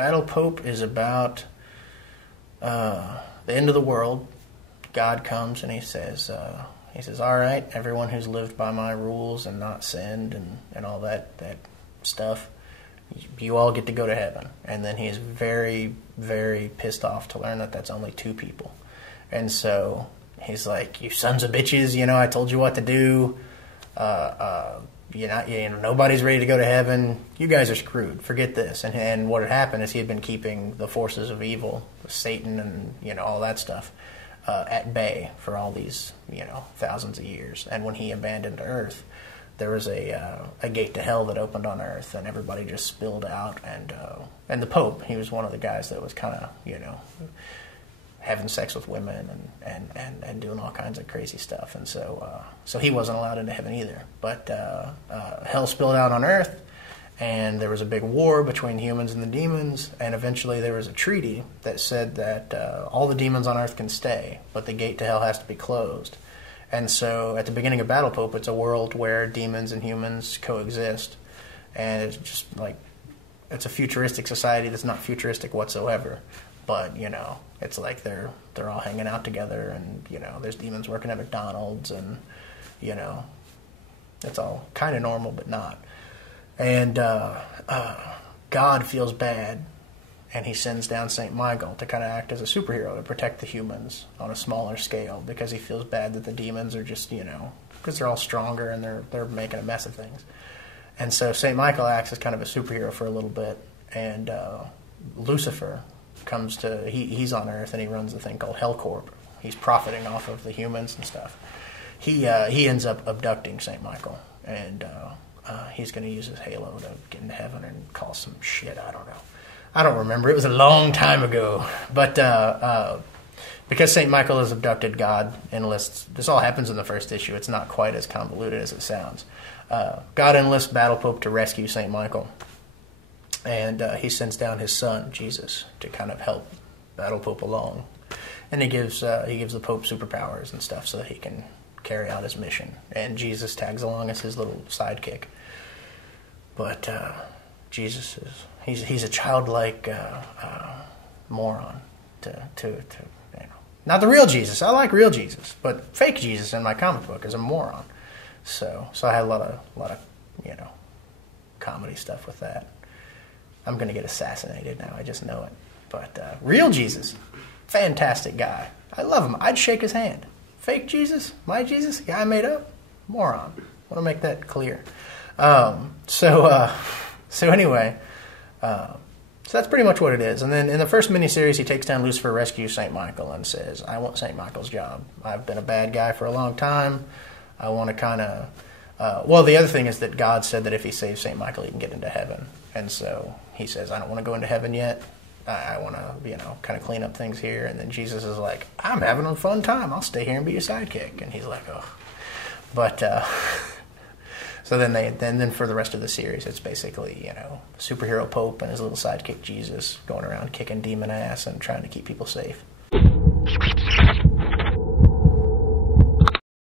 Battle Pope is about the end of the world. God comes and he says, all right, everyone who's lived by my rules and not sinned and all that stuff, you all get to go to heaven. And then he is very, very pissed off to learn that that's only 2 people. And so he's like, you sons of bitches, I told you what to do. Nobody's ready to go to heaven. You guys are screwed. Forget this. And what had happened is he had been keeping the forces of evil, Satan and, all that stuff, at bay for all these, thousands of years. And when he abandoned Earth, there was a gate to hell that opened on Earth, and everybody just spilled out. And the Pope, he was one of the guys that was kind of, having sex with women and doing all kinds of crazy stuff. And so he wasn't allowed into heaven either. But hell spilled out on Earth, and there was a big war between humans and the demons, and eventually there was a treaty that said that all the demons on Earth can stay, but the gate to hell has to be closed. And so at the beginning of Battle Pope, it's a world where demons and humans coexist, and it's just like, it's a futuristic society that's not futuristic whatsoever. But, it's like they're all hanging out together, and, there's demons working at McDonald's, and, it's all kind of normal, but not. And God feels bad, and he sends down St. Michael to kind of act as a superhero to protect the humans on a smaller scale, because he feels bad that the demons are just, because they're all stronger and they're making a mess of things. And so St. Michael acts as kind of a superhero for a little bit, and Lucifer comes to, he's on Earth, and he runs a thing called Hellcorp. He's profiting off of the humans and stuff. He ends up abducting St. Michael, and he's going to use his halo to get into heaven and cause some shit. I don't know. I don't remember. It was a long time ago. But because St. Michael has abducted, God enlists, this all happens in the first issue. It's not quite as convoluted as it sounds. God enlists Battle Pope to rescue St. Michael. And he sends down his son, Jesus, to kind of help Battle Pope along. And he gives the Pope superpowers and stuff so that he can carry out his mission. And Jesus tags along as his little sidekick. But Jesus he's a childlike moron to not the real Jesus. I like real Jesus, but fake Jesus in my comic book is a moron. So I had a lot of comedy stuff with that. I'm going to get assassinated now. I just know it. But real Jesus, fantastic guy. I love him. I'd shake his hand. Fake Jesus, my Jesus, guy I made up, moron. I want to make that clear. So anyway, so that's pretty much what it is. And then in the first miniseries, he takes down Lucifer, rescues St. Michael, and says, I want St. Michael's job. I've been a bad guy for a long time. I want to kind of... well, the other thing is that God said that if he saves St. Michael, he can get into heaven. And so he says, I don't want to go into heaven yet. I want to, kind of clean up things here. And then Jesus is like, I'm having a fun time. I'll stay here and be your sidekick. And he's like, oh. But... So then for the rest of the series, it's basically, superhero Pope and his little sidekick Jesus going around kicking demon ass and trying to keep people safe.